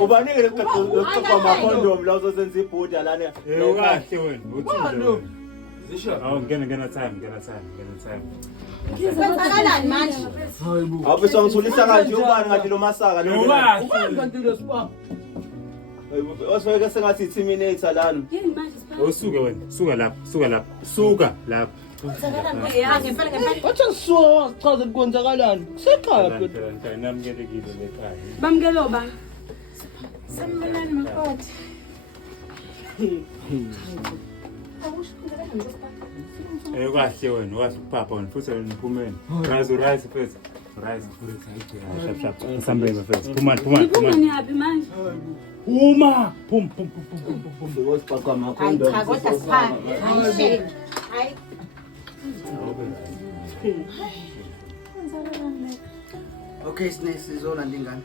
Ubanike leqoqa ama-condom la uzosenza ibhuda lana. Kahle wena. Uthi Zisho. awu ngena time. Kwenzakalani manje? Awube songithulisa kanje ubani ngathi lo masaka lo. Ubani kanti lo spa? Osifike sengathi terminator lana. Yini manje sipha? Usuke wena. Suka lapha. Ngempela. Wathi ngisuka wachaza kwenzakalani? Kusekhaya Phela namukelekile lekhaya. Bamukelo ba? Sambelani makoti. Kahle wena wathi upapa wena futhi wena uphumeni. Rice first. Shap. Sambele first. Phuma. Ngiphume yaphi manje? Phuma. Phum. Uzosipaqa ama-condom. Cha kodwa sipha. Hayi. Okay, sizolanda ingane.